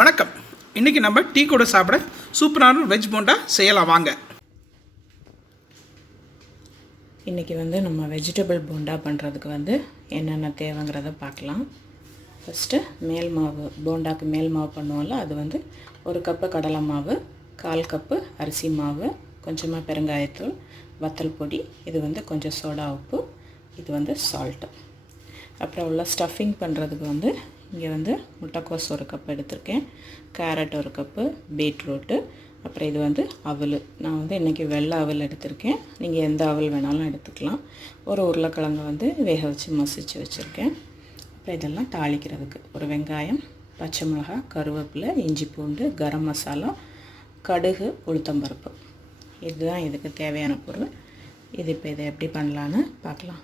வணக்கம். இன்றைக்கி நம்ம டீ கூட சாப்பிட சூப்பரான வெஜ் போண்டா செய்யலாம் வாங்க. இன்றைக்கி நம்ம வெஜிடபிள் போண்டா பண்ணுறதுக்கு என்னென்ன தேவைங்கிறத பார்க்கலாம். ஃபஸ்ட்டு மேல் மாவு, போண்டாக்கு மேல் மாவு பண்ணுவோம்ல, அது 1 கப்பு கடலை மாவு, 1/4 கப்பு அரிசி மாவு, கொஞ்சமாக பெருங்காயத்தூள், வத்தல் பொடி, இது கொஞ்சம் சோடா உப்பு, இது சால்ட்டு. அப்புறம் உள்ள ஸ்டஃபிங் பண்ணுறதுக்கு இங்கே முட்டைக்கோஸ் 1 கப் எடுத்திருக்கேன், கேரட் 1 கப்பு, பீட்ரூட்டு, அப்புறம் இது அவல். நான் இன்றைக்கி வெள்ளை அவல் எடுத்திருக்கேன், நீங்கள் எந்த அவல் வேணாலும் எடுத்துக்கலாம். ஒரு உருளைக்கிழங்கு வேக வச்சு மசிச்சு வச்சுருக்கேன். அப்புறம் இதெல்லாம் தாளிக்கிறதுக்கு ஒரு வெங்காயம், பச்சை மிளகாய், கருவேப்பிலை, இஞ்சி பூண்டு, கரம் மசாலா, கடுகு, உளுத்தம்பருப்பு. இதுதான் இதுக்கு தேவையான பொருள். இப்போ இதை எப்படி பண்ணலான்னு பார்க்கலாம்.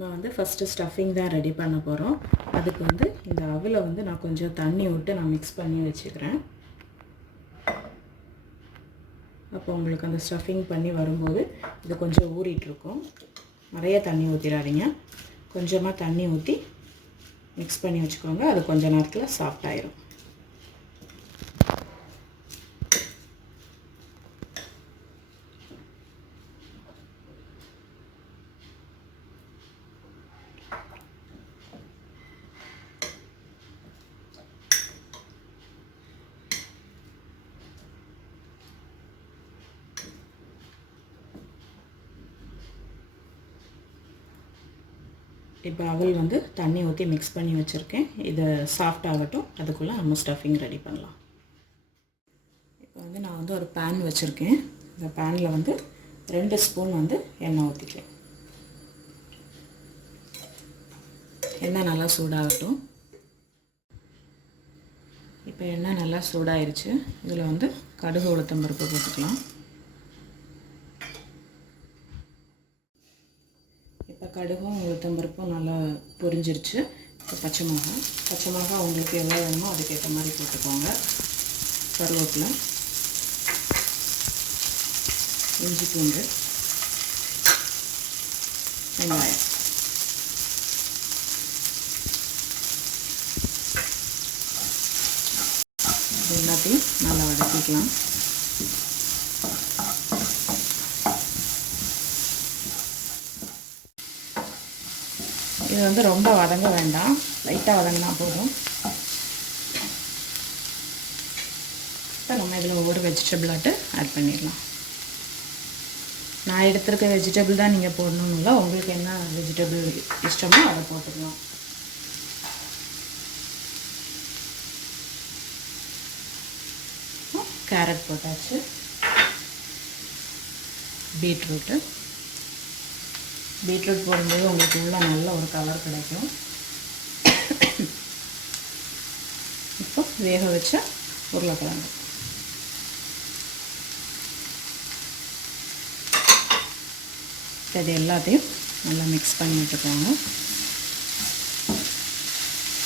நம்ம ஃபஸ்ட்டு ஸ்டஃபிங் தான் ரெடி பண்ண போகிறோம். அதுக்கு இந்த அவலை நான் கொஞ்சம் தண்ணி விட்டு நான் மிக்ஸ் பண்ணி வச்சுக்கிறேன். அப்போ உங்களுக்கு அந்த ஸ்டஃபிங் பண்ணி வரும்போது இது கொஞ்சம் ஊறிட்டுருக்கும். நிறைய தண்ணி ஊற்றிடாதீங்க, கொஞ்சமாக தண்ணி ஊற்றி மிக்ஸ் பண்ணி வச்சுக்கோங்க. அது கொஞ்சம் நேரத்தில் சாஃப்ட் ஆயிரும். இப்போ அவல் தண்ணி ஊற்றி மிக்ஸ் பண்ணி வச்சுருக்கேன். இது சாஃப்ட் ஆகட்டும், அதுக்குள்ளே நம்ம ஸ்டஃபிங் ரெடி பண்ணலாம். இப்போ நான் ஒரு பேன் வச்சுருக்கேன். இந்த பேனில் 2 ஸ்பூன் எண்ணெய் ஊற்றிக்கிறேன். எண்ணெய் நல்லா சூடாகட்டும். இப்போ எண்ணெய் நல்லா சூடாயிருச்சு. இதில் கடுகு, உளுத்தம்பருப்பு போட்டுக்கலாம். இப்போ கடுகும் உளுத்தம்பருப்பும் நல்லா பொரிஞ்சிருச்சு. இப்போ பச்சை மிளகாய் உங்களுக்கு எவ்வளோ வேணுமோ அதுக்கேற்ற மாதிரி போட்டுக்கோங்க. கருவேப்பிலை, இஞ்சி பூண்டு, வெங்காயம். எல்லாத்தையும் நல்லா வதக்கிக்கலாம். இது ரொம்ப வதங்க வேண்டாம், லைட்டாக வதங்கினா போதும். இப்போ நம்ம இதில் ஒரு வெஜிடபிளாட்டு ஆட் பண்ணிடலாம். நான் எடுத்துருக்க வெஜிடபிள் தான் நீங்கள் போடணும்ல, உங்களுக்கு என்ன வெஜிடபிள் இஷ்டமோ அதை போட்டுக்கலாம். கேரட் போட்டாச்சு, பீட்ரூட் போடும்போது உங்களுக்கு உள்ள நல்ல ஒரு கலர் கிடைக்கும். இப்போ வேக வச்ச உருளைக்கிழங்கு, இது எல்லாத்தையும் நல்லா மிக்ஸ் பண்ணி விட்டுக்கோங்க.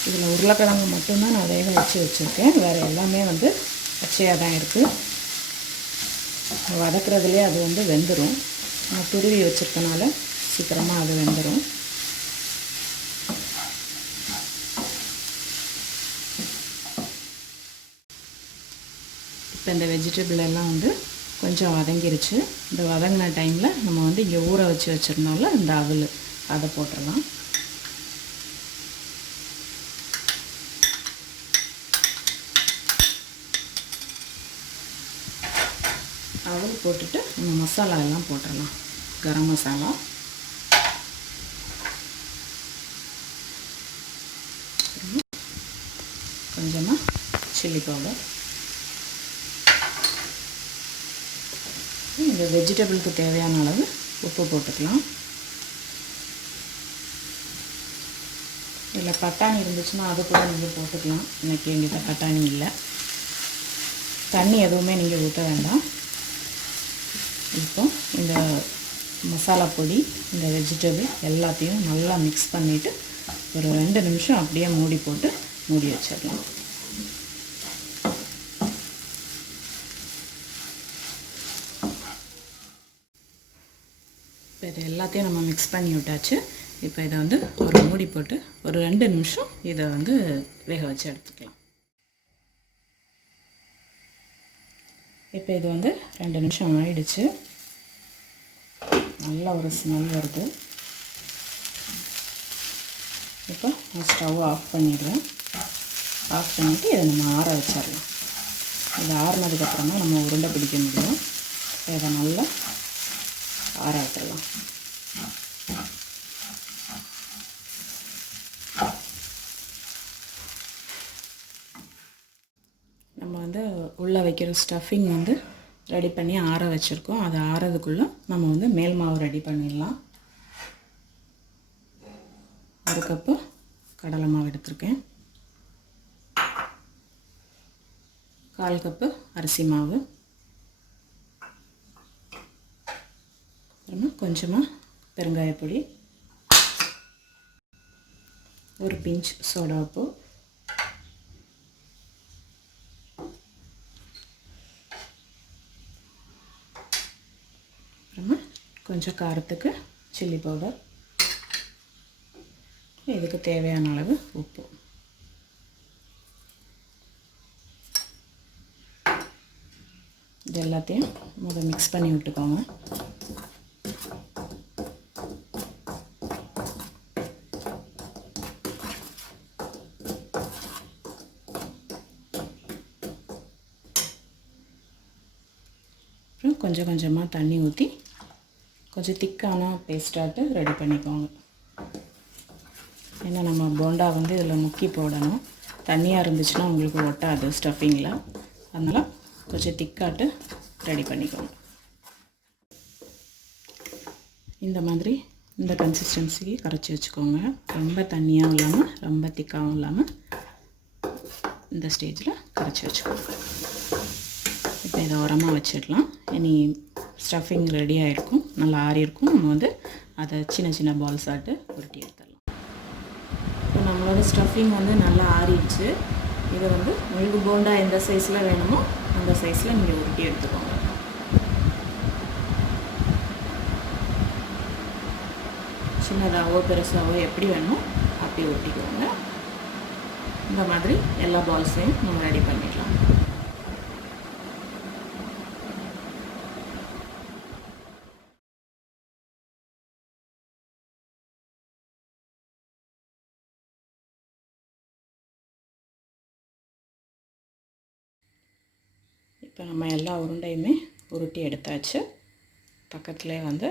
இதில் உருளைக்கிழங்கு மட்டும்தான் நான் வேக வச்சுருக்கேன், வேறு எல்லாமே பச்சையாக தான் இருக்குது. வதக்குறதுலேயே அது வெந்துடும். நம்ம துருவி வச்சுருக்கனால சீக்கிரமாக அது வெந்துடும். இப்போ இந்த வெஜிடபிள் எல்லாம் கொஞ்சம் வதங்கிருச்சு. இந்த வதங்கின டைமில் நம்ம இங்கே ஊற வச்சு வச்சுருந்தோம்ல இந்த அவல், அதை போட்டுடலாம். அவல் போட்டுட்டு நம்ம மசாலா எல்லாம் போட்டுடலாம். கரம் மசாலா, கொஞ்சமாக சில்லி பவுடர், இந்த வெஜிடபிளுக்கு தேவையான அளவு உப்பு போட்டுக்கலாம். இதில் பட்டாணி இருந்துச்சுன்னா அது கூட நீங்கள் போட்டுக்கலாம். இன்றைக்கி எங்கிட்ட பட்டாணி இல்லை. தண்ணி எதுவுமே நீங்கள் ஊற்ற வேண்டாம். இப்போ இந்த மசாலா பொடி, இந்த வெஜிடபிள் எல்லாத்தையும் நல்லா மிக்ஸ் பண்ணிவிட்டு ஒரு 2 நிமிஷம் அப்படியே மூடி போட்டு மூடி வச்சிடலாம். இப்போ இது எல்லாத்தையும் நம்ம மிக்ஸ் பண்ணி விட்டாச்சு. இப்போ இதை வந்து ஒரு மூடி போட்டு ஒரு 2 நிமிஷம் இதை வந்து வேக வச்சு எடுத்துக்கலாம். இப்போ இது வந்து 2 நிமிஷம் ஆயிடுச்சு. நல்ல ஒரு ஸ்மெல் வருது. இப்போ நான் ஸ்டவ் ஆஃப் பண்ணிடுறேன். ஆஃப் பண்ணிவிட்டு இதை நம்ம ஆற வச்சிடலாம். இது ஆறினதுக்கப்புறம் தான் நம்ம உருண்டை பிடிக்க முடியும். இதை நல்லா ஆற விட்டுடலாம். நம்ம வந்து உள்ளே வைக்கிற ஸ்டஃபிங் வந்து ரெடி பண்ணி ஆற வச்சுருக்கோம். அது ஆறதுக்குள்ளே நம்ம வந்து மேல் மாவு ரெடி பண்ணிடலாம். 1 கப்பு கடலை மாவு எடுத்திருக்கேன். 1/4 கப்பு அரிசி மாவு, அப்புறமா கொஞ்சமாக பெருங்காயப்பொடி, ஒரு பிஞ்ச் சோடா உப்பு, அப்புறமா கொஞ்சம் காரத்துக்கு சில்லி பவுடர், இதுக்கு தேவையான அளவு உப்பு. இது எல்லாத்தையும் முதல்ல மிக்ஸ் பண்ணி விட்டுக்கோங்க. அப்புறம் கொஞ்சம் கொஞ்சமாக தண்ணி ஊற்றி கொஞ்சம் திக்கான பேஸ்ட்டாட்டு ரெடி பண்ணிக்கோங்க. ஏன்னா நம்ம போண்டா வந்து இதில் முக்கி போடணும். தண்ணியாக இருந்துச்சுன்னா உங்களுக்கு ஒட்டாது ஸ்டஃபிங்கில். அதனால் கொஞ்சம் திக்காட்டு ரெடி பண்ணிக்கோங்க. இந்த மாதிரி இந்த கன்சிஸ்டன்சிக்கு கரைச்சி வச்சுக்கோங்க. ரொம்ப தண்ணியாகவும் இல்லாமல் ரொம்ப திக்காகவும் இல்லாமல் இந்த ஸ்டேஜில் கரைச்சி வச்சுக்கோங்க. இப்போ இதை உரமாக வச்சிடலாம். இனி ஸ்டஃபிங் ரெடி ஆகிருக்கும், நல்லா ஆறி இருக்கும். நம்ம வந்து அதை சின்ன சின்ன பால்ஸ் ஆட்டு உருட்டி எடுத்துடலாம். இப்போ நம்மளோட ஸ்டஃபிங் வந்து நல்லா ஆறிடுச்சு. இதை வந்து உங்களுக்கு போண்டா எந்த சைஸில் வேணுமோ அந்த சைஸில் நீங்கள் உருட்டி எடுத்துக்கோங்க. சின்னதாகவோ பெருசாகவோ எப்படி வேணுமோ அப்படி உருட்டிக்கோங்க. இந்த மாதிரி எல்லா பால்ஸையும் நம்ம ரெடி பண்ணிடலாம். இப்போ நம்ம எல்லா உருண்டையுமே உருட்டி எடுத்தாச்சு. பக்கத்துலேயே வந்து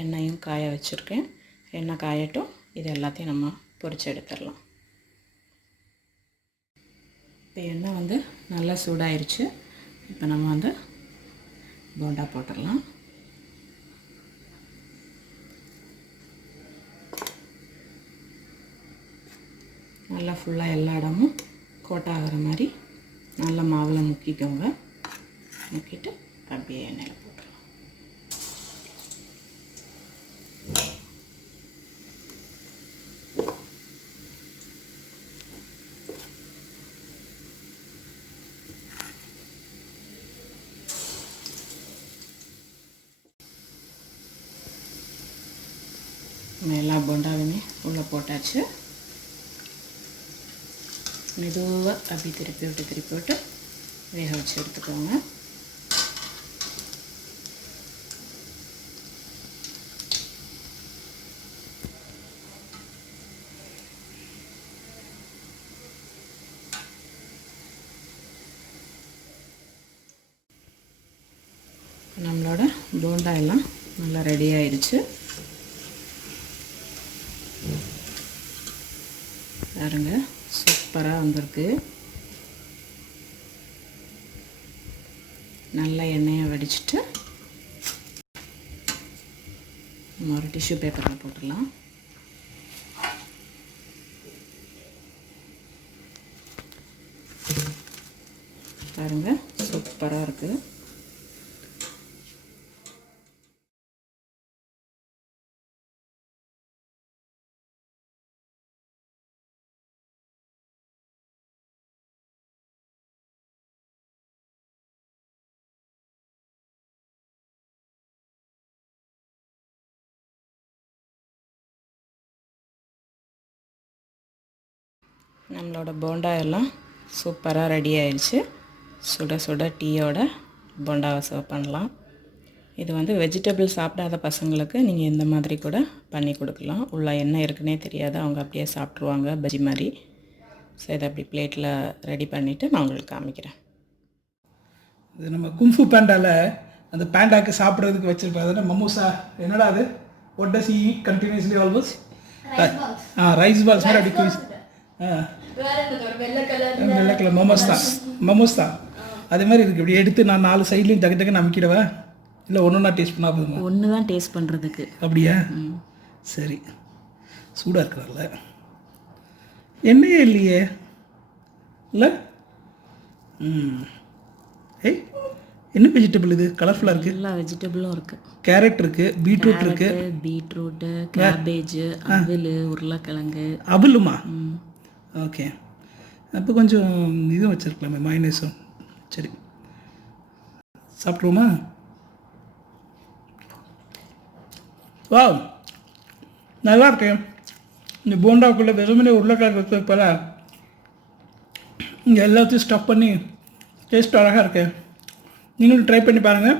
எண்ணெயும் காய வச்சுருக்கேன். எண்ணெய் காயட்டும். இது எல்லாத்தையும் நம்ம பொரித்து எடுத்துடலாம். இப்போ எண்ணெய் வந்து நல்லா சூடாயிருச்சு. இப்போ நம்ம வந்து போண்டா போட்டுடலாம். நல்லா ஃபுல்லாக எல்லா இடமும் கோட் ஆகிற மாதிரி நல்லா மாவில் முக்கிக்கோங்க. முக்கிட்டு அப்படியே எண்ணெயில் போட்டுடலாம். நம்ம எல்லா போண்டாவுமே உள்ளே போட்டாச்சு. மெதுவாக அப்படி திருப்பி விட்டு வேக வச்சு எடுத்துக்கோங்க. நம்மளோட போண்டா எல்லாம் நல்லா ரெடி ஆயிடுச்சு. பாருங்க, சூப்பராக வந்திருக்கு. நல்லா எண்ணெயை வடிச்சிட்டு நம்ம ஒரு டிஷ்யூ பேப்பரில் போட்டுடலாம். பாருங்க, சூப்பராக இருக்குது. நம்மளோட போண்டா எல்லாம் சூப்பராக ரெடி ஆயிடுச்சு. சுட சுட டீயோட போண்டாவை சர்வ் பண்ணலாம். இது வந்து வெஜிடபிள் சாப்பிடாத பசங்களுக்கு நீங்கள் இந்த மாதிரி கூட பண்ணி கொடுக்கலாம். உள்ள என்ன இருக்குன்னே தெரியாது, அவங்க அப்படியே சாப்பிட்ருவாங்க பஜ்ஜி மாதிரி. ஸோ இதை அப்படி பிளேட்டில் ரெடி பண்ணிவிட்டு நான் உங்களுக்கு காமிக்கிறேன். இது நம்ம கும்ஃபு பேண்டாவில் அந்த பேண்டாக்கு சாப்பிட்றதுக்கு வச்சுருப்பேன். அது மமோசா என்னடா அது? What does he eat continuously always? Rice balls மாதிரி அப்படி வெள்ளை கலர் மமோஸ் தான் அதே மாதிரி இருக்குது. இப்படி எடுத்து நான் 4 சைட்லேயும் டக்கு டக்குன்னு அமைக்கிடுவேன். இல்லை ஒன்று டேஸ்ட் பண்ணா போதுமா? ஒன்று தான் டேஸ்ட் பண்ணுறதுக்கு. அப்படியா? சரி. சூடாக இருக்கிறார்ல, என்னையே இல்லையே இல்லை. ஏய், என்ன வெஜிடபிள் இது? கலர்ஃபுல்லாக இருக்குது. எல்லா வெஜிடபிளும் இருக்குது. கேரட் இருக்குது, பீட்ரூட் இருக்குது, பீட்ரூட்டு, கேபேஜ், அவில், உருளைக்கிழங்கு. அவிலுமா? ஓகே. அப்போ கொஞ்சம் இதுவும் வச்சுருக்கலாமே, மயனேஸும். சரி, சாப்பிட்ருவோமா? வா, நல்லா இருக்கு. இந்த போண்டாவுக்குள்ளே வெறுமனே உருளைக்கிழங்கு வச்சுருப்பல, இங்கே எல்லாத்தையும் ஸ்டஃப் பண்ணி டேஸ்ட் அழகாக இருக்கு. நீங்களும் ட்ரை பண்ணி பாருங்கள்.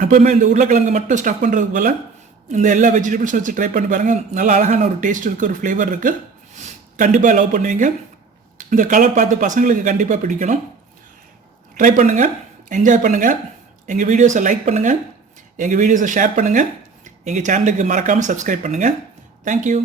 எப்போவுமே இந்த உருளைக்கிழங்கு மட்டும் ஸ்டஃப் பண்ணுறதுக்கு போல் இந்த எல்லா வெஜிடபிள்ஸும் வச்சு ட்ரை பண்ணி பாருங்கள். நல்லா அழகான ஒரு டேஸ்ட் இருக்குது, ஒரு ஃப்ளேவர் இருக்குது. கண்டிப்பாக லவ் பண்ணுவீங்க. இந்த கலர் பார்த்து பசங்களுக்கு கண்டிப்பாக பிடிக்கணும். ட்ரை பண்ணுங்கள், என்ஜாய் பண்ணுங்கள். எங்கள் வீடியோஸை லைக் பண்ணுங்கள், எங்கள் வீடியோஸை ஷேர் பண்ணுங்கள். எங்கள் சேனலுக்கு மறக்காமல் சப்ஸ்கிரைப் பண்ணுங்கள். தேங்க்யூ.